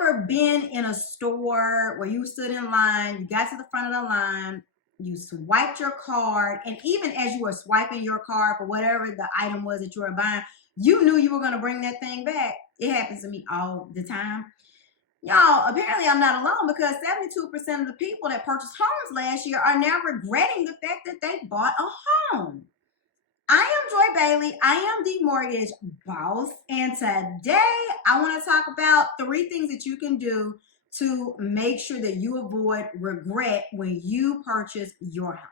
ever been in a store where you stood in line, you got to the front of the line, you swiped your card, and even as you were swiping your card for whatever the item was that you were buying, you knew you were going to bring that thing back? It happens to me all the time. Y'all, apparently I'm not alone, because 72% of the people that purchased homes last year are now regretting the fact that they bought a home. I am Joy Bailey. I am the mortgage boss. And today I want to talk about 3 things that you can do to make sure that you avoid regret when you purchase your home.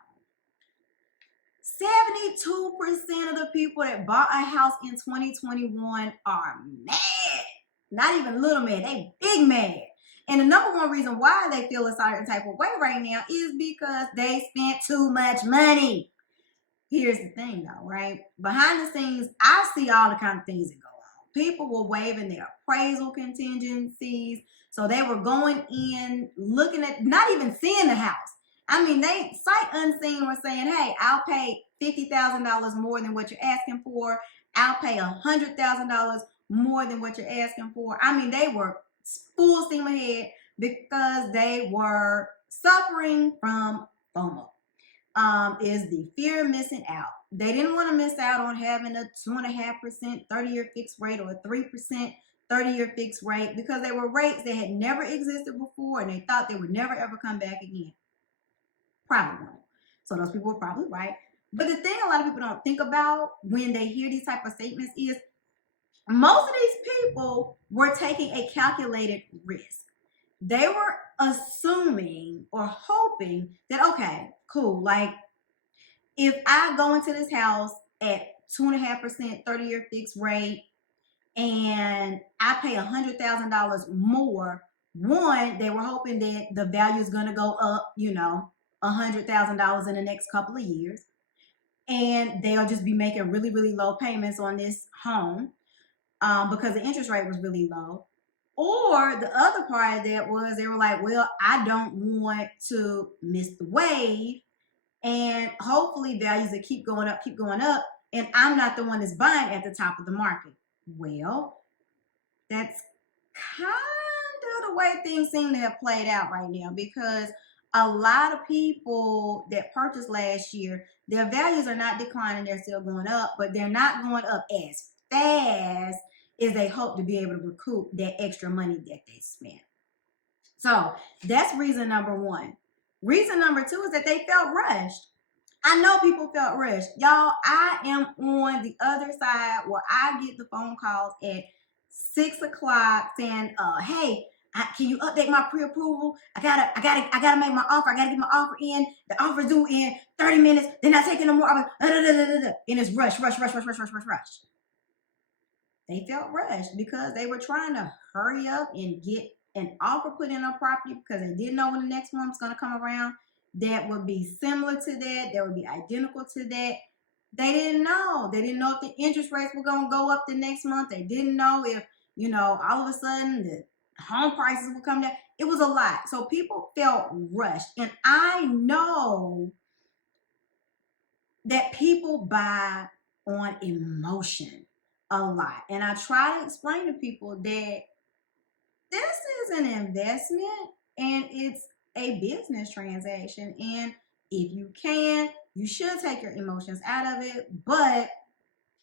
72% of the people that bought a house in 2021 are mad. Not even little mad, they big mad. And the number one reason why they feel a certain type of way right now is because they spent too much money. Here's the thing though, right? Behind the scenes, I see all the kind of things that go on. People were waiving their appraisal contingencies. So they were going in, looking at, not even seeing the house. I mean, they sight unseen were saying, hey, I'll pay $50,000 more than what you're asking for. I'll pay $100,000 more than what you're asking for. I mean, they were full steam ahead because they were suffering from FOMO. Is the fear of missing out. They didn't want to miss out on having a 2.5% 30-year fixed rate or a 3% 30-year fixed rate, because they were rates that had never existed before and they thought they would never ever come back again. Probably won't. So those people were probably right. But the thing a lot of people don't think about when they hear these type of statements is most of these people were taking a calculated risk. They were assuming or hoping that, okay, cool, like if I go into this house at 2.5% 30-year fixed rate and I pay $100,000 more, one, they were hoping that the value is going to go up, $100,000 in the next couple of years, and they'll just be making really, really low payments on this home because the interest rate was really low. Or the other part of that was they were like, well, I don't want to miss the wave, and hopefully values that keep going up, and I'm not the one that's buying at the top of the market. Well, that's kind of the way things seem to have played out right now, because a lot of people that purchased last year, their values are not declining, they're still going up, but they're not going up as fast as they hope to be able to recoup that extra money that they spent. So that's reason number 1. Reason number 2 is that they felt rushed. I know people felt rushed. Y'all, I am on the other side where I get the phone calls at 6 o'clock saying, hey, can you update my pre-approval? I gotta make my offer. I gotta get my offer in. The offer's due in 30 minutes. They're not taking no more. And it's rush. They felt rushed because they were trying to hurry up and get an offer put in a property because they didn't know when the next one was going to come around that would be similar to that would be identical to that. They didn't know. They didn't know if the interest rates were going to go up the next month. They didn't know if, all of a sudden the home prices would come down. It was a lot. So people felt rushed. And I know that people buy on emotion a lot. And I try to explain to people that this is an investment and it's a business transaction. And if you can, you should take your emotions out of it. But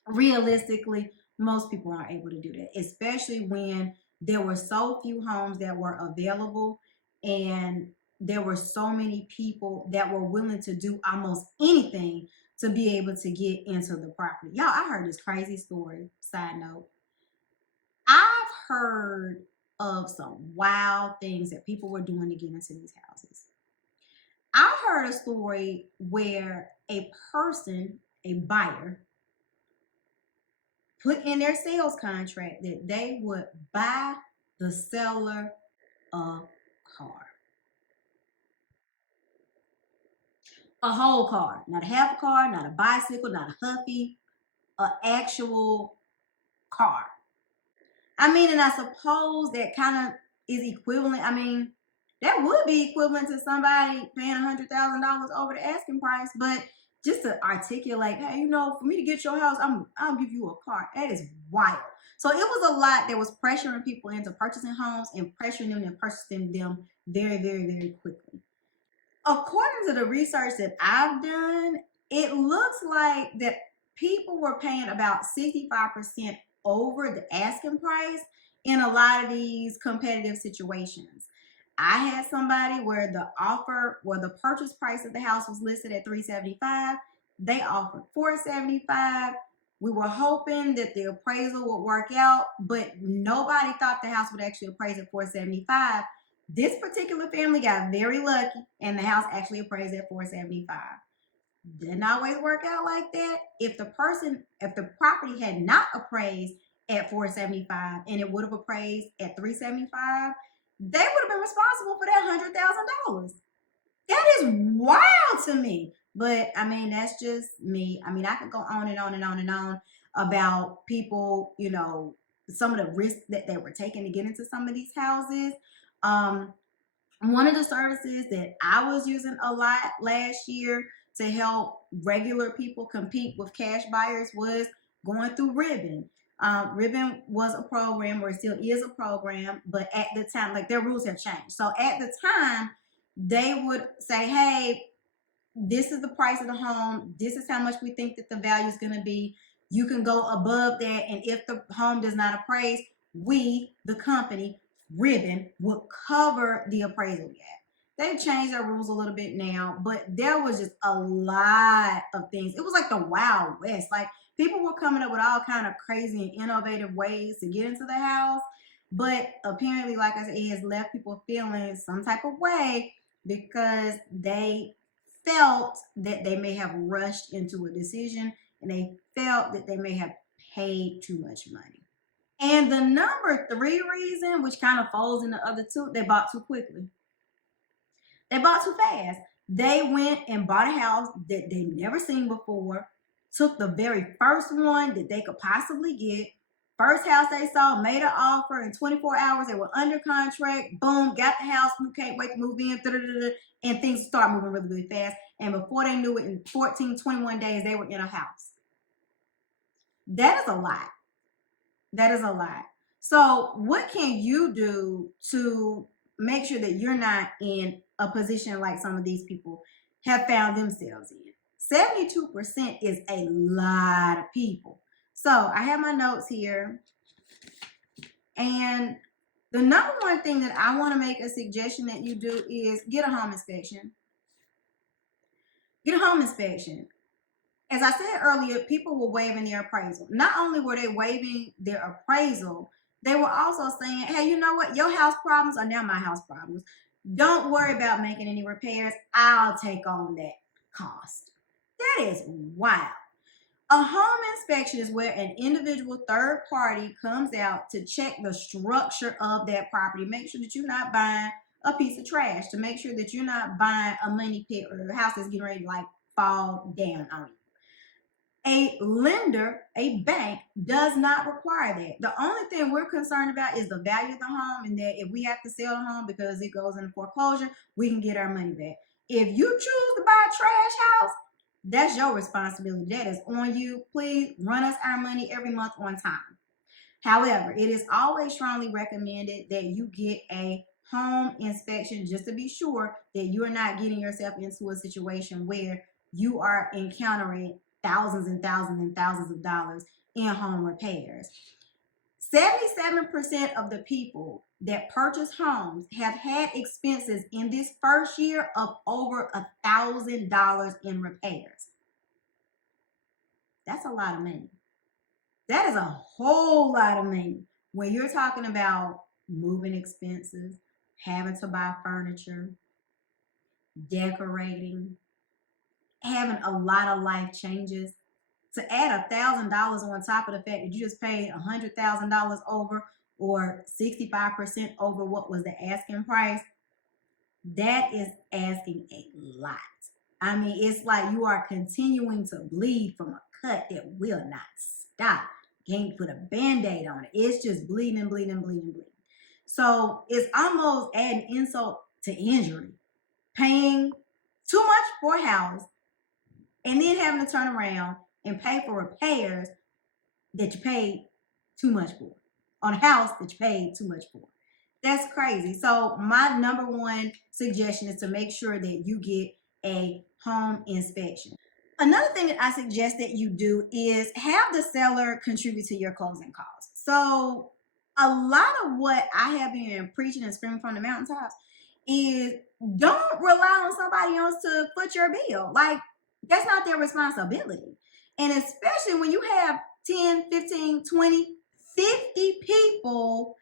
realistically, most people aren't able to do that, especially when there were so few homes that were available and there were so many people that were willing to do almost anything to be able to get into the property. Y'all, I heard this crazy story. Side note, I've heard of some wild things that people were doing to get into these houses. I heard a story where a person, a buyer, put in their sales contract that they would buy the seller a car. A whole car, not a half a car, not a bicycle, not a Huffy, an actual car. I mean, and I suppose that kind of is equivalent. I mean, that would be equivalent to somebody paying $100,000 over the asking price. But just to articulate, hey, for me to get your house, I'll give you a car. That is wild. So it was a lot that was pressuring people into purchasing homes and pressuring them and purchasing them very, very, very quickly. According to the research that I've done, it looks like that people were paying about 65% over the asking price in a lot of these competitive situations. I had somebody where the purchase price of the house was listed at 375. They offered 475. We were hoping that the appraisal would work out, but nobody thought the house would actually appraise at 475. This particular family got very lucky and the house actually appraised at 475. Didn't always work out like that. If the property had not appraised at 475 and it would have appraised at 375, they would have been responsible for that $100,000. That is wild to me. But I mean, that's just me. I mean, I could go on and on and on and on about people, some of the risks that they were taking to get into some of these houses. One of the services that I was using a lot last year to help regular people compete with cash buyers was going through Ribbon. Ribbon was a program, or it still is a program, but at the time, like, their rules have changed. So at the time, they would say, hey, this is the price of the home. This is how much we think that the value is going to be. You can go above that. And if the home does not appraise, we, the company, Ribbon, would cover the appraisal gap. They've changed their rules a little bit now, but there was just a lot of things. It was like the Wild West. Like, people were coming up with all kind of crazy and innovative ways to get into the house. But apparently, like I said, it has left people feeling some type of way because they felt that they may have rushed into a decision and they felt that they may have paid too much money. And the number 3 reason, which kind of falls in the other two, they bought too quickly. They bought too fast. They went and bought a house that they never seen before, took the very first one that they could possibly get. First house they saw, made an offer. In 24 hours, they were under contract. Boom, got the house. You can't wait to move in. And things start moving really, really fast. And before they knew it, in 14, 21 days, they were in a house. That is a lot. That is a lot. So what can you do to make sure that you're not in a position like some of these people have found themselves in? 72% is a lot of people. So I have my notes here. And the number one thing that I want to make a suggestion that you do is get a home inspection. Get a home inspection. As I said earlier, people were waiving their appraisal. Not only were they waiving their appraisal, they were also saying, hey, you know what? Your house problems are now my house problems. Don't worry about making any repairs. I'll take on that cost. That is wild. A home inspection is where an individual third party comes out to check the structure of that property. Make sure that you're not buying a piece of trash, to make sure that you're not buying a money pit or a house that's getting ready to like fall down on you. A lender, a bank, does not require that. The only thing we're concerned about is the value of the home, and that if we have to sell the home because it goes into foreclosure, we can get our money back. If you choose to buy a trash house, that's your responsibility. That is on you. Please run us our money every month on time. However, it is always strongly recommended that you get a home inspection just to be sure that you're not getting yourself into a situation where you are encountering thousands and thousands and thousands of dollars in home repairs. 77% of the people that purchase homes have had expenses in this first year of over $1,000 in repairs. That's a lot of money. That is a whole lot of money when you're talking about moving expenses, having to buy furniture, decorating, having a lot of life changes. To add $1,000 on top of the fact that you just paid $100,000 over or 65% over what was the asking price, that is asking a lot. I mean, it's like you are continuing to bleed from a cut that will not stop. Can't put a Band-Aid on it. It's just bleeding, bleeding, bleeding, bleeding. So it's almost adding insult to injury. Paying too much for a house and then having to turn around and pay for repairs that you paid too much for, on a house that you paid too much for. That's crazy. So my number one suggestion is to make sure that you get a home inspection. Another thing that I suggest that you do is have the seller contribute to your closing costs. So a lot of what I have been preaching and screaming from the mountaintops is don't rely on somebody else to foot your bill. Like, that's not their responsibility. And especially when you have 10, 15, 20, 50 people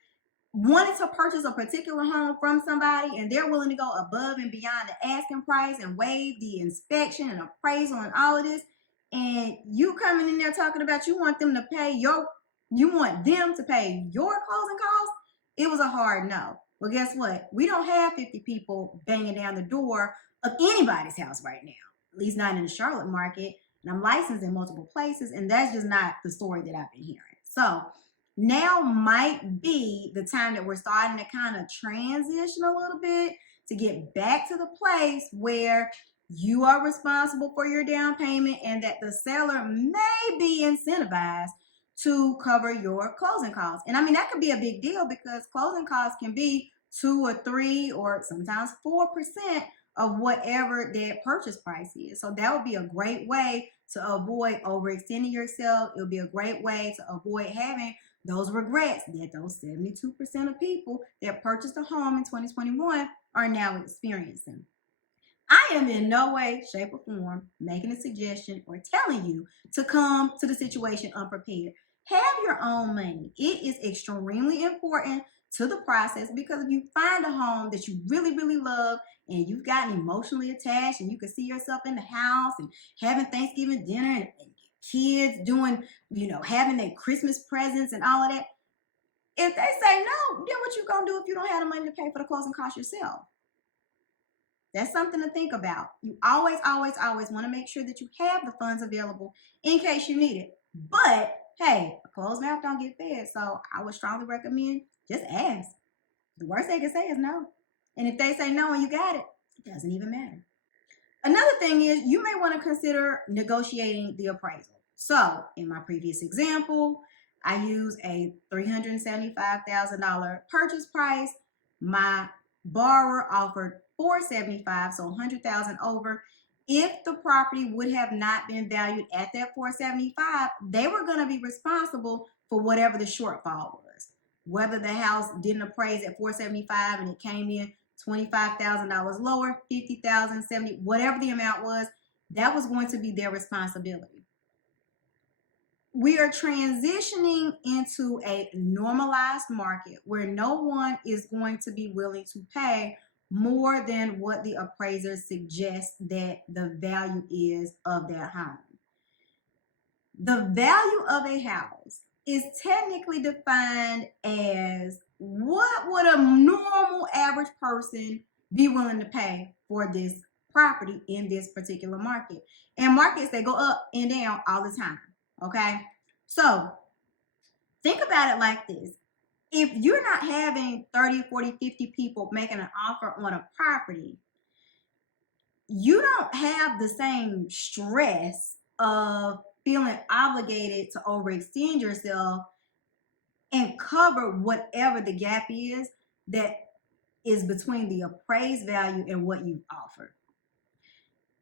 wanting to purchase a particular home from somebody and they're willing to go above and beyond the asking price and waive the inspection and appraisal and all of this, and you coming in there talking about you want them to pay your closing costs, it was a hard no. Well, guess what? We don't have 50 people banging down the door of anybody's house right now, at least not in the Charlotte market. And I'm licensed in multiple places, and that's just not the story that I've been hearing. So now might be the time that we're starting to kind of transition a little bit to get back to the place where you are responsible for your down payment and that the seller may be incentivized to cover your closing costs. And I mean, that could be a big deal because closing costs can be 2 or 3 or sometimes 4% of whatever that purchase price is. So that would be a great way to avoid overextending yourself. It would be a great way to avoid having those regrets that those 72% of people that purchased a home in 2021 are now experiencing. I am in no way, shape, or form making a suggestion or telling you to come to the situation unprepared. Have your own money. It is extremely important to the process because if you find a home that you really, really love and you've gotten emotionally attached and you can see yourself in the house and having Thanksgiving dinner and kids doing, having their Christmas presents and all of that. If they say no, then what you gonna do if you don't have the money to pay for the closing costs yourself? That's something to think about. You always, always, always want to make sure that you have the funds available in case you need it. But hey, a closed mouth don't get fed. So I would strongly recommend just ask. The worst they can say is no. And if they say no and you got it, it doesn't even matter. Another thing is you may want to consider negotiating the appraisal. So in my previous example, I use a $375,000 purchase price. My borrower offered $475,000, so $100,000 over. If the property would have not been valued at that $475,000, they were going to be responsible for whatever the shortfall was. Whether the house didn't appraise at $475,000 and it came in $25,000 lower, $50,000, $70,000, whatever the amount was, that was going to be their responsibility. We are transitioning into a normalized market where no one is going to be willing to pay more than what the appraiser suggests that the value is of their home. The value of a house is technically defined as what would a normal average person be willing to pay for this property in this particular market. And markets, they go up and down all the time, okay? So think about it like this. If you're not having 30, 40, 50 people making an offer on a property, you don't have the same stress of feeling obligated to overextend yourself and cover whatever the gap is that is between the appraised value and what you've offered.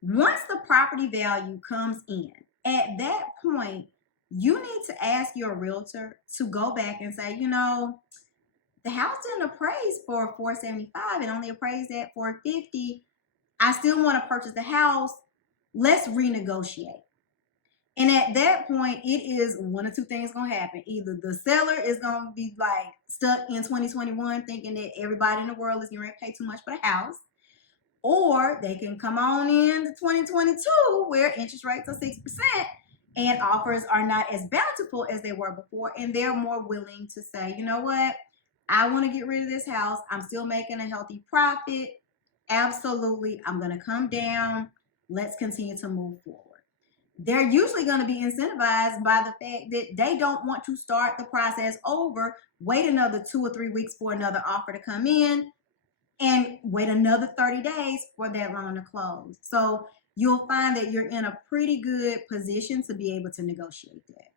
Once the property value comes in, at that point, you need to ask your realtor to go back and say, the house didn't appraise for $475, it only appraised at $450. I still want to purchase the house. Let's renegotiate. And at that point, it is one of two things going to happen. Either the seller is going to be like stuck in 2021 thinking that everybody in the world is going to pay too much for the house, or they can come on in to 2022 where interest rates are 6% and offers are not as bountiful as they were before, and they're more willing to say, you know what, I want to get rid of this house. I'm still making a healthy profit. Absolutely, I'm going to come down. Let's continue to move forward. They're usually going to be incentivized by the fact that they don't want to start the process over, wait another 2 or 3 weeks for another offer to come in, and wait another 30 days for that loan to close. So you'll find that you're in a pretty good position to be able to negotiate that.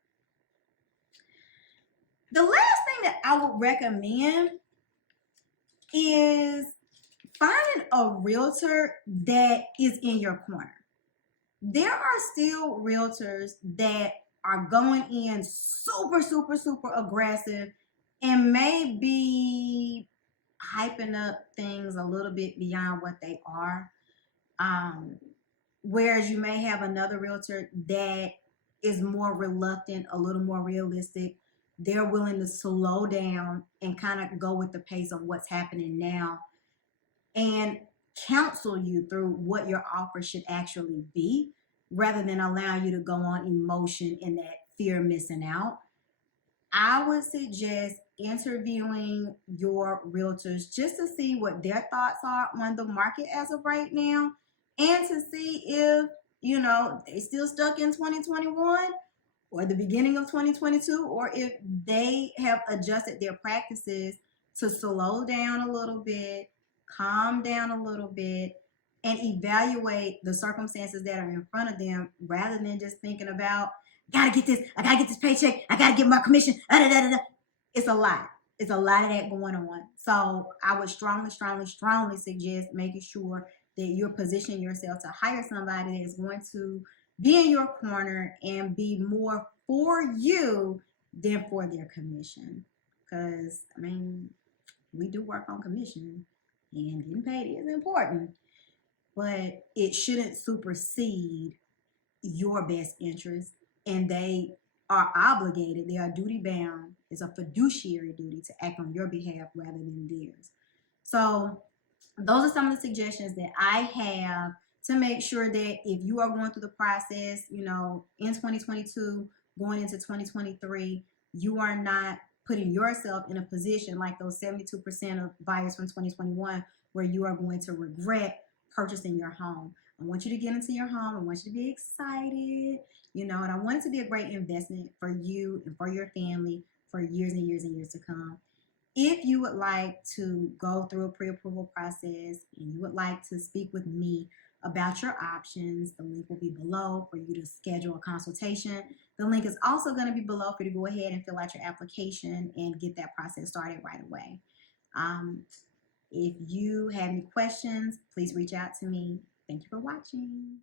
The last thing that I would recommend is finding a realtor that is in your corner. There are still realtors that are going in super aggressive and may be hyping up things a little bit beyond what they are. Whereas you may have another realtor that is more reluctant, a little more realistic. They're willing to slow down and kind of go with the pace of what's happening now and counsel you through what your offer should actually be rather than allowing you to go on emotion and that fear of missing out. I would suggest interviewing your realtors just to see what their thoughts are on the market as of right now and to see if, they still stuck in 2021 or the beginning of 2022, or if they have adjusted their practices to slow down a little bit, calm down a little bit, and evaluate the circumstances that are in front of them rather than just thinking about, I gotta get this paycheck, I gotta get my commission. It's a lot. It's a lot of that going on. So I would strongly suggest making sure that you're positioning yourself to hire somebody that is going to be in your corner and be more for you than for their commission. Because, we do work on commission and getting paid is important, but it shouldn't supersede your best interest. And they are obligated, they are duty bound. It's a fiduciary duty to act on your behalf rather than theirs. So, those are some of the suggestions that I have to make sure that if you are going through the process, in 2022, going into 2023, you are not putting yourself in a position like those 72% of buyers from 2021 where you are going to regret purchasing your home. I want you to get into your home. I want you to be excited, and I want it to be a great investment for you and for your family for years and years and years to come. If you would like to go through a pre-approval process and you would like to speak with me about your options, the link will be below for you to schedule a consultation. The link is also going to be below for you to go ahead and fill out your application and get that process started right away. If you have any questions, please reach out to me. Thank you for watching.